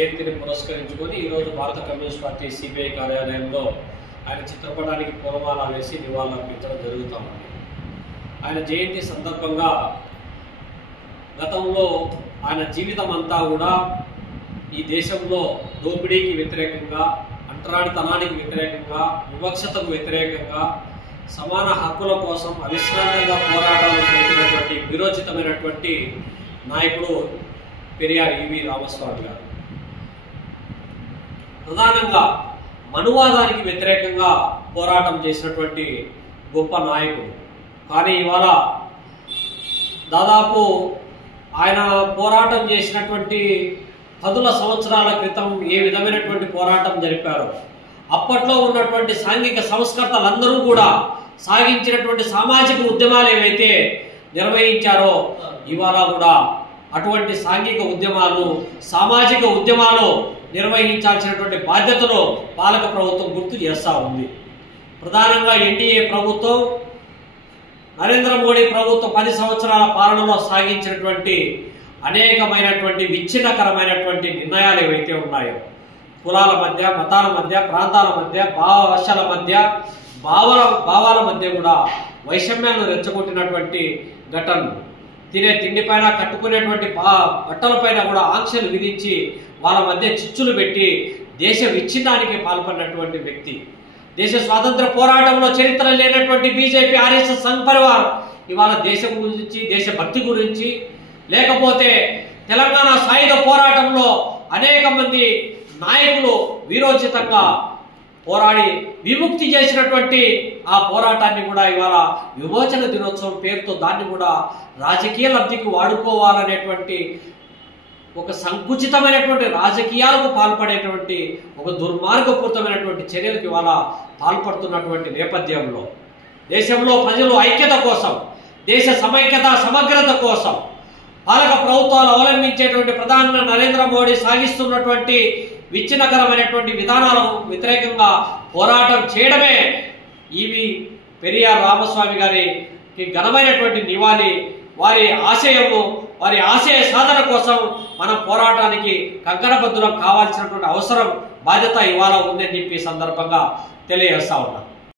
జయంతిని పురస్కరించుకొని ఈరోజు భారత కమ్యూనిస్ట్ పార్టీ సిపిఐ కార్యాలయంలో ఆయన చిత్రపటానికి పూలమాల వేసి నివాళులర్పించడం జరుగుతామండి. ఆయన జయంతి సందర్భంగా గతంలో ఆయన జీవితం అంతా కూడా ఈ దేశంలో దోపిడీకి వ్యతిరేకంగా, అంటరానితనానికి వ్యతిరేకంగా, వివక్షతకు వ్యతిరేకంగా, సమాన హక్కుల కోసం అవిశ్రాంతంగా పోరాటాలు జరిపినటువంటి విరోచితమైనటువంటి నాయకుడు పెరియార్ ఈవి రామస్వామి గారు. ప్రధానంగా మనువాదానికి వ్యతిరేకంగా పోరాటం చేసినటువంటి గొప్ప నాయకుడు. కానీ ఇవాళ దాదాపు ఆయన పోరాటం చేసినటువంటి 10 సంవత్సరాల క్రితం ఏ విధమైనటువంటి పోరాటం జరిపారో, అప్పట్లో ఉన్నటువంటి సాంఘిక సంస్కర్తలందరూ కూడా సాగించినటువంటి సామాజిక ఉద్యమాలు ఏవైతే నిర్వహించారో ఇవాళ కూడా అటువంటి సాంఘిక ఉద్యమాలు, సామాజిక ఉద్యమాలు నిర్వహించాల్సినటువంటి బాధ్యతను పాలక ప్రభుత్వం గుర్తు చేస్తూ ఉంది. ప్రధానంగా ఎన్డీఏ ప్రభుత్వం, నరేంద్ర మోడీ ప్రభుత్వం 10 సంవత్సరాల పాలనలో సాగించినటువంటి అనేకమైనటువంటి విచ్ఛిన్నకరమైనటువంటి నిర్ణయాలు ఏవైతే ఉన్నాయో, కులాల మధ్య, మతాల మధ్య, ప్రాంతాల మధ్య, భాషల మధ్య, భావాల మధ్య కూడా వైషమ్యాలను రెచ్చగొట్టినటువంటి ఘటనలు, తినే తిండిపైన, కట్టుకునేటువంటి బట్టలపైన కూడా ఆంక్షలు విధించి వాళ్ళ మధ్య చిచ్చులు పెట్టి దేశ విచ్ఛిన్నానికి పాల్పడినటువంటి వ్యక్తి. దేశ స్వాతంత్ర పోరాటంలో చరిత్ర లేనటువంటి బీజేపీ, ఆర్ఎస్ఎస్, సంఘ్ పరివార్ ఇవాళ దేశం గురించి, దేశభక్తి గురించి, లేకపోతే తెలంగాణ సాయుధ పోరాటంలో అనేక మంది నాయకులు వీరోచితంగా పోరాడి విముక్తి చేసినటువంటి ఆ పోరాటాన్ని కూడా ఇవాళ విమోచన దినోత్సవం పేరుతో దాన్ని కూడా రాజకీయ లబ్ధికి వాడుకోవాలనేటువంటి ఒక సంకుచితమైనటువంటి రాజకీయాలకు పాల్పడేటువంటి ఒక దుర్మార్గపూరితమైనటువంటి చర్యలకు ఇవాళ పాల్పడుతున్నటువంటి నేపథ్యంలో దేశంలో ప్రజలు ఐక్యత కోసం, దేశ సమైక్యత సమగ్రత కోసం పాలక ప్రభుత్వాలు అవలంబించేటువంటి ప్రధాని నరేంద్ర మోడీ సాగిస్తున్నటువంటి విచ్ఛిన్నకరమైనటువంటి విధానాలకు వ్యతిరేకంగా పోరాటం చేయడమే ఈవి పెరియార్ రామస్వామి గారికి ఘనమైనటువంటి నివాళి. వారి ఆశయము, వారి ఆశయ సాధన కోసం మన పోరాటానికి కంకణబద్ధులం కావాల్సినటువంటి అవసరం, బాధ్యత ఇవాళ ఉందని చెప్పి సందర్భంగా తెలియజేస్తా ఉన్నాం.